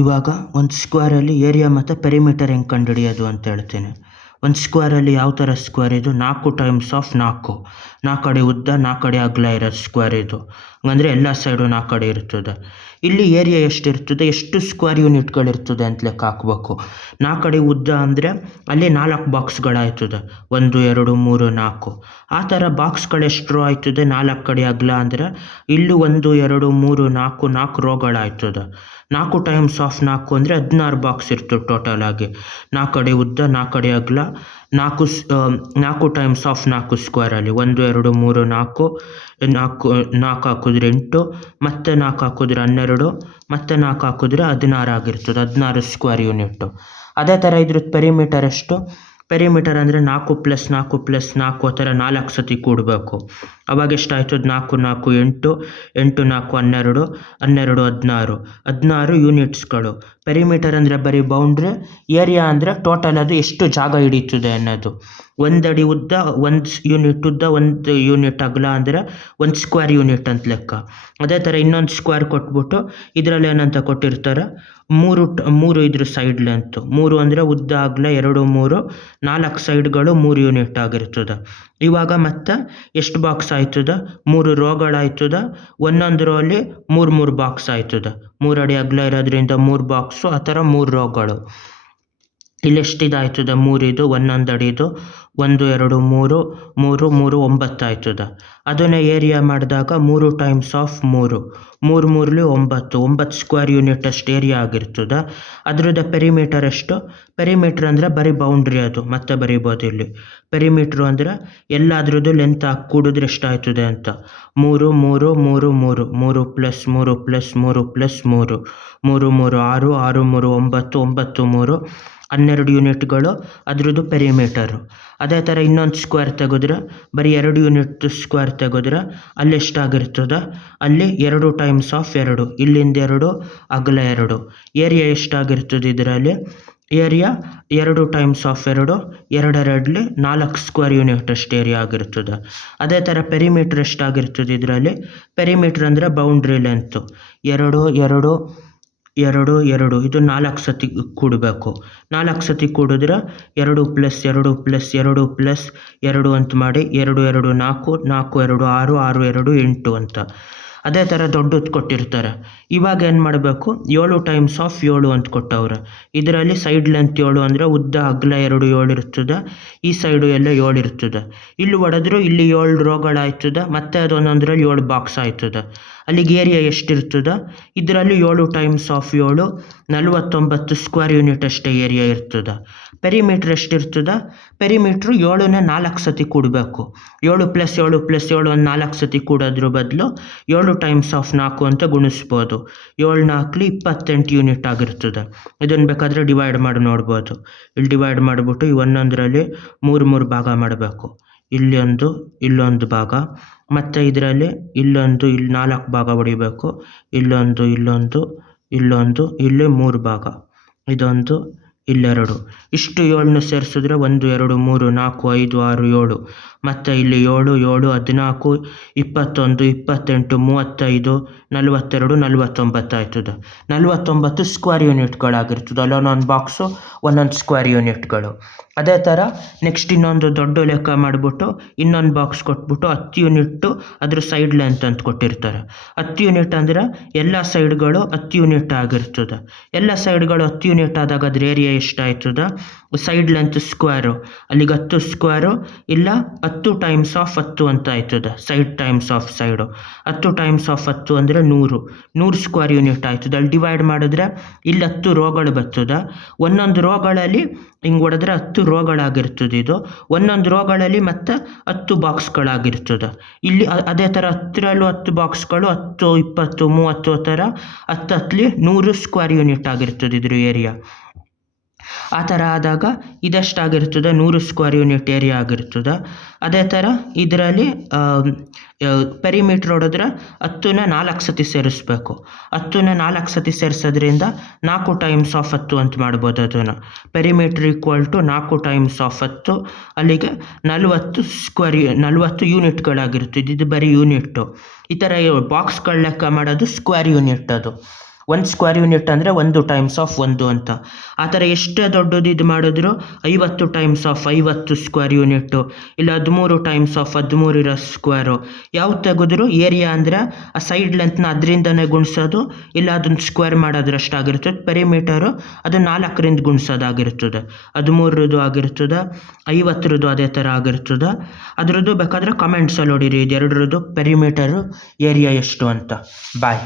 ಇವಾಗ ಒಂದು ಸ್ಕ್ವೇರಲ್ಲಿ ಏರಿಯಾ ಮತ್ತು ಪೆರಿಮೀಟರ್ ಹೆಂಗೆ ಕಂಡುಹಿಡಿಯೋದು ಅಂತ ಹೇಳ್ತೀನಿ. ಒಂದು ಸ್ಕ್ವೇರಲ್ಲಿ ಯಾವ ಥರ ಸ್ಕ್ವೇರ್ ಇದು 4 ಟೈಮ್ಸ್ ಆಫ್ 4 ಕಡೆ ಉದ್ದ 4 ಕಡೆ ಅಗಲ ಇರೋದು ಸ್ಕ್ವೇರ್ ಇದು. ಹಂಗಂದರೆ ಎಲ್ಲ ಸೈಡು 4 ಕಡೆ ಇರ್ತದೆ. ಇಲ್ಲಿ ಏರಿಯಾ ಎಷ್ಟಿರ್ತದೆ, ಎಷ್ಟು ಸ್ಕ್ವೇರ್ ಯೂನಿಟ್ಗಳಿರ್ತದೆ ಅಂತ ಲೆಕ್ಕ ಹಾಕ್ಬೇಕು. 4 ಕಡೆ ಉದ್ದ ಅಂದರೆ ಅಲ್ಲಿ 4 ಬಾಕ್ಸ್ಗಳಾಯ್ತದೆ, 1 2 3 4. ಆ ಥರ ಬಾಕ್ಸ್ಗಳು ಎಷ್ಟು ರೋ ಆಯ್ತದೆ, 4 ಕಡೆ ಅಗಲ ಅಂದರೆ ಇಲ್ಲಿ 1 2 3 4 4 ರೋಗಳಾಯ್ತದೆ. 4 ಟೈಮ್ಸ್ ಆಫ್ 4 ಅಂದರೆ 16 ಬಾಕ್ಸ್ ಇರ್ತದೆ ಟೋಟಲ್ ಆಗಿ. 4 ಕಡೆ ಉದ್ದ 4 ಕಡೆ ಅಗಲ 4 ಟೈಮ್ಸ್ ಆಫ್ 4 ಸ್ಕ್ವೇರಲ್ಲಿ 1 2 3 4 4 ಹಾಕಿದ್ರೆ 8, ಮತ್ತೆ 4 ಹಾಕಿದ್ರೆ 12, ಮತ್ತೆ 4 ಹಾಕಿದ್ರೆ 16 ಆಗಿರ್ತದೆ, 16 ಸ್ಕ್ವೇರ್ ಯೂನಿಟ್ಟು. ಅದೇ ಥರ ಇದ್ರದ್ದು ಪೆರಿಮೀಟರ್ ಎಷ್ಟು, ಪೆರಿಮೀಟರ್ ಅಂದರೆ 4 + 4 + 4 ಆ ಥರ 4 ಸತಿ ಕೂಡಬೇಕು. ಅವಾಗ ಎಷ್ಟಾಯ್ತದೆ, 4 4 8, 8 4 12, 12 16 ಯೂನಿಟ್ಸ್ಗಳು. ಪೆರಿಮೀಟರ್ ಅಂದರೆ ಬರೀ ಬೌಂಡ್ರಿ, ಏರಿಯಾ ಅಂದರೆ ಟೋಟಲ್ ಅದು ಎಷ್ಟು ಜಾಗ ಹಿಡಿತದೆ ಅನ್ನೋದು. 1 ಅಡಿ ಉದ್ದ 1 ಯೂನಿಟ್ ಉದ್ದ 1 ಯೂನಿಟ್ ಅಗಲ ಅಂದರೆ 1 ಸ್ಕ್ವೇರ್ ಯೂನಿಟ್ ಅಂತ ಲೆಕ್ಕ. ಅದೇ ಥರ ಇನ್ನೊಂದು ಸ್ಕ್ವೇರ್ ಕೊಟ್ಬಿಟ್ಟು ಇದರಲ್ಲಿ ಏನಂತ ಕೊಟ್ಟಿರ್ತಾರೆ, 3 ಇದ್ರ ಸೈಡ್ ಲೆಂತ್ 3 ಅಂದರೆ ಉದ್ದ ಅಗಲ 2 3 4 ಸೈಡ್ಗಳು 3 ಯೂನಿಟ್ ಆಗಿರ್ತದೆ. ಇವಾಗ ಮತ್ತೆ ಎಷ್ಟು ಬಾಕ್ಸ್ ಆಯ್ತದೆ, 3 ರೋಗಳಾಯ್ತದೆ. ಒಂದೊಂದು ರೋ ಅಲ್ಲಿ 3 ಬಾಕ್ಸ್ ಆಯ್ತದೆ. 3 ಅಡಿ ಅಗಲ ಇರೋದ್ರಿಂದ 3 ಬಾಕ್ಸು, ಆ ಥರ 3 ರೋಗಳು. ಇಲ್ಲಿ ಎಷ್ಟಿದಾಯ್ತದೆ, 3 ಇದು 1 ಅಡಿದು 1 2 3 3 3 9 ಆಯ್ತದೆ. ಅದನ್ನು ಏರಿಯಾ ಮಾಡಿದಾಗ 3 ಟೈಮ್ಸ್ ಆಫ್ 3 3 9 ಸ್ಕ್ವೇರ್ ಯೂನಿಟ್ ಅಷ್ಟು ಏರಿಯಾ ಆಗಿರ್ತದೆ. ಅದರದ್ದು ಪೆರಿಮೀಟರ್ ಎಷ್ಟು, ಪೆರಿಮೀಟ್ರ್ ಅಂದರೆ ಬರೀ ಬೌಂಡ್ರಿ ಅದು, ಮತ್ತೆ ಬರೀಬೋದು ಇಲ್ಲಿ. ಪೆರಿಮೀಟ್ರು ಅಂದರೆ ಎಲ್ಲಾದ್ರದ್ದು ಲೆಂತ್ ಹಾಕಿ ಕೂಡಿದ್ರೆ ಎಷ್ಟಾಯ್ತದೆ ಅಂತ. 3 3 3 3 3 + 3 + 3 + 3 3 3 6 6 3 9 9 3 12 ಯೂನಿಟ್ಗಳು ಅದರದ್ದು ಪೆರಿಮೀಟರು. ಅದೇ ಥರ ಇನ್ನೊಂದು ಸ್ಕ್ವೇರ್ ತೆಗೆದ್ರೆ, ಬರೀ 2 ಯೂನಿಟ್ ಸ್ಕ್ವೇರ್ ತೆಗೆದ್ರೆ ಅಲ್ಲಿ ಎಷ್ಟಾಗಿರ್ತದೆ, ಅಲ್ಲಿ 2 ಟೈಮ್ಸ್ ಆಫ್ 2, ಇಲ್ಲಿಂದ 2 ಅಗಲ 2. ಏರಿಯಾ ಎಷ್ಟಾಗಿರ್ತದೆ ಇದರಲ್ಲಿ, area 2 times of 2 2 4 square unit ಅಷ್ಟು ಏರಿಯಾ ಆಗಿರ್ತದೆ. ಅದೇ ಥರ ಪೆರಿಮೀಟ್ರ್ ಎಷ್ಟಾಗಿರ್ತದೆ ಇದರಲ್ಲಿ, ಪೆರಿಮೀಟ್ರ್ ಅಂದರೆ ಬೌಂಡ್ರಿ ಲೆಂತು 2 2 2 2 ಇದು 4 ಸತಿ ಕೂಡಬೇಕು. 4 ಸತಿ ಕೂಡಿದ್ರೆ 2 + 2 + 2 + 2 ಅಂತ ಮಾಡಿ 2 2 4 4 2 6 6 2 8 ಅಂತ. ಅದೇ ಥರ ದೊಡ್ಡದು ಕೊಟ್ಟಿರ್ತಾರೆ. ಇವಾಗ ಏನು ಮಾಡಬೇಕು, 7 ಟೈಮ್ಸ್ ಆಫ್ 7 ಅಂತ ಕೊಟ್ಟವ್ರೆ. ಇದರಲ್ಲಿ ಸೈಡ್ ಲೆಂತ್ 7 ಅಂದರೆ ಉದ್ದ ಅಗಲ 2 7 ಇರ್ತದೆ, ಈ ಸೈಡು ಎಲ್ಲ 7 ಇರ್ತದೆ. ಇಲ್ಲಿ ಹೊಡೆದ್ರು ಇಲ್ಲಿ 7 ರೋಗಳಾಯ್ತದೆ, ಮತ್ತೆ ಅದೊಂದೊಂದರಲ್ಲಿ 7 ಬಾಕ್ಸ್ ಆಯ್ತದೆ. ಅಲ್ಲಿಗೆ ಏರಿಯಾ ಎಷ್ಟಿರ್ತದೆ, ಇದರಲ್ಲಿ 7 ಟೈಮ್ಸ್ ಆಫ್ 7 49 ಸ್ಕ್ವೇರ್ ಯೂನಿಟ್ ಅಷ್ಟೇ ಏರಿಯಾ ಇರ್ತದೆ. ಪೆರಿಮೀಟ್ರ್ ಎಷ್ಟಿರ್ತದೆ, ಪೆರಿಮೀಟ್ರು 7ನೇ 4 ಸತಿ ಕೂಡಬೇಕು. 7 + 7 + 7 ಒಂದು 4 ಸತಿ ಕೂಡೋದ್ರ ಬದಲು 7 ಟೈಮ್ಸ್ ಆಫ್ 4 ಅಂತ ಗುಣಿಸ್ಬೋದು. 7 4 28 ಯೂನಿಟ್ ಆಗಿರ್ತದೆ. ಇದನ್ನು ಬೇಕಾದರೆ ಡಿವೈಡ್ ಮಾಡಿ ನೋಡ್ಬೋದು. ಇಲ್ಲಿ ಡಿವೈಡ್ ಮಾಡಿಬಿಟ್ಟು ಈ ಒಂದೊಂದರಲ್ಲಿ 3 ಭಾಗ ಮಾಡಬೇಕು. ಇಲ್ಲೊಂದು ಭಾಗ, ಮತ್ತು ಇದರಲ್ಲಿ ಇಲ್ಲೊಂದು, ಇಲ್ಲಿ 4 ಭಾಗ ಹೊಡಿಬೇಕು. ಇಲ್ಲೊಂದು ಇಲ್ಲಿ 3 ಭಾಗ, ಇದೊಂದು ಇಲ್ಲೆರಡು. ಇಷ್ಟು 7ನ್ನು ಸೇರಿಸಿದ್ರೆ 1 2 3 4 5 6 7, ಮತ್ತು ಇಲ್ಲಿ 7 7 14 21 28 35 42 49 ಆಯ್ತದೆ. 49 ಸ್ಕ್ವೇರ್ ಯೂನಿಟ್ಗಳಾಗಿರ್ತದೆ. ಅಲ್ಲೊಂದೊಂದು ಬಾಕ್ಸು ಒಂದೊಂದು ಸ್ಕ್ವೇರ್ ಯೂನಿಟ್ಗಳು. ಅದೇ ಥರ ನೆಕ್ಸ್ಟ್ ಇನ್ನೊಂದು ದೊಡ್ಡ ಲೆಕ್ಕ ಮಾಡಿಬಿಟ್ಟು ಇನ್ನೊಂದು ಬಾಕ್ಸ್ ಕೊಟ್ಬಿಟ್ಟು 10 ಯೂನಿಟ್ಟು ಅದ್ರ ಸೈಡ್ ಲೆಂತ್ ಅಂತ ಕೊಟ್ಟಿರ್ತಾರೆ. 10 ಯೂನಿಟ್ ಅಂದರೆ ಎಲ್ಲ ಸೈಡ್ಗಳು 10 ಯೂನಿಟ್ ಆಗಿರ್ತದೆ. ಎಲ್ಲ ಸೈಡ್ಗಳು 10 ಯೂನಿಟ್ ಆದಾಗ ಅದ್ರ ಏರಿಯಾ ಎಷ್ಟಾಯ್ತದೆ, ಸೈಡ್ ಲೆಂತ್ ಸ್ಕ್ವೇರು, ಅಲ್ಲಿಗೆ 10 ಸ್ಕ್ವೇರು ಇಲ್ಲ 10 ಟೈಮ್ಸ್ ಆಫ್ 10 ಅಂತ ಆಯ್ತದೆ. Side times of side 10 times of 10 ಅಂದರೆ 100 ಸ್ಕ್ವೇರ್ ಯೂನಿಟ್ ಆಯ್ತದೆ. ಅಲ್ಲಿ ಡಿವೈಡ್ ಮಾಡಿದ್ರೆ ಇಲ್ಲಿ 10 ರೋಗಳು ಬರ್ತದೆ. ಒಂದೊಂದು ರೋಗಳಲ್ಲಿ ಹಿಂಗೆ ಹೊಡೆದ್ರೆ 10 ರೋಗಳಾಗಿರ್ತದೆ. ಇದು ಒಂದೊಂದು ರೋಗಳಲ್ಲಿ ಮತ್ತೆ 10 ಬಾಕ್ಸ್ಗಳಾಗಿರ್ತದೆ. ಇಲ್ಲಿ ಅದೇ ಥರ 10ರಲ್ಲೂ 10 ಬಾಕ್ಸ್ಗಳು 10 20 30 ಥರ 10 100 ಸ್ಕ್ವೇರ್ ಯೂನಿಟ್ ಆಗಿರ್ತದೆ ಇದ್ರ ಏರಿಯಾ. ಆ ಥರ ಆದಾಗ ಇದೆಷ್ಟಾಗಿರ್ತದೆ, 100 ಸ್ಕ್ವೇರ್ ಯೂನಿಟ್ ಏರಿಯಾ ಆಗಿರ್ತದೆ. ಅದೇ ಥರ ಇದರಲ್ಲಿ ಪೆರಿಮೀಟ್ರ್ ಹೊಡೆದ್ರೆ 10ನ 4 ಸತಿ ಸೇರಿಸ್ಬೇಕು. 10ನ 4 ಸತಿ ಸೇರಿಸೋದ್ರಿಂದ 4 ಟೈಮ್ಸ್ ಆಫ್ 10 ಅಂತ ಮಾಡ್ಬೋದು ಅದನ್ನು. ಪೆರಿಮೀಟ್ರ್ = 4 ಟೈಮ್ಸ್ ಆಫ್ 10, ಅಲ್ಲಿಗೆ 40 ಯೂನಿಟ್ಗಳಾಗಿರ್ತದೆ. ಇದು ಬರೀ ಯೂನಿಟ್ಟು. ಈ ಥರ ಬಾಕ್ಸ್ಗಳ ಲೆಕ್ಕ ಮಾಡೋದು ಸ್ಕ್ವೇರ್ ಯೂನಿಟ್ ಅದು. 1 ಸ್ಕ್ವೇರ್ ಯೂನಿಟ್ ಅಂದರೆ 1 ಟೈಮ್ಸ್ ಆಫ್ 1 ಅಂತ. ಆ ಥರ ಎಷ್ಟೇ ದೊಡ್ಡದು ಇದು ಮಾಡಿದ್ರು 50 ಟೈಮ್ಸ್ ಆಫ್ 50 ಸ್ಕ್ವೇರ್ ಯೂನಿಟ್ಟು, ಇಲ್ಲ 13 ಟೈಮ್ಸ್ ಆಫ್ 13 ಸ್ಕ್ವೇರು. ಯಾವ್ದು ತೆಗೆದ್ರು ಏರಿಯಾ ಅಂದರೆ ಆ ಸೈಡ್ ಲೆಂತ್ನ ಅದರಿಂದನೇ ಗುಣಿಸೋದು, ಇಲ್ಲ ಅದನ್ನು ಸ್ಕ್ವೇರ್ ಮಾಡೋದ್ರಷ್ಟಾಗಿರ್ತದೆ. ಪೆರಿಮೀಟರು ಅದು 4ರಿಂದ ಗುಣಿಸೋದಾಗಿರ್ತದೆ. 13 ಆಗಿರ್ತದೆ, 50 ಅದೇ ಥರ ಆಗಿರ್ತದೆ. ಅದರದ್ದು ಬೇಕಾದರೆ ಕಮೆಂಟ್ಸಲ್ಲಿ ನೋಡಿರಿ ಇದೆರಡರದ್ದು ಪೆರಿಮೀಟರು ಏರಿಯಾ ಎಷ್ಟು ಅಂತ. ಬಾಯ್.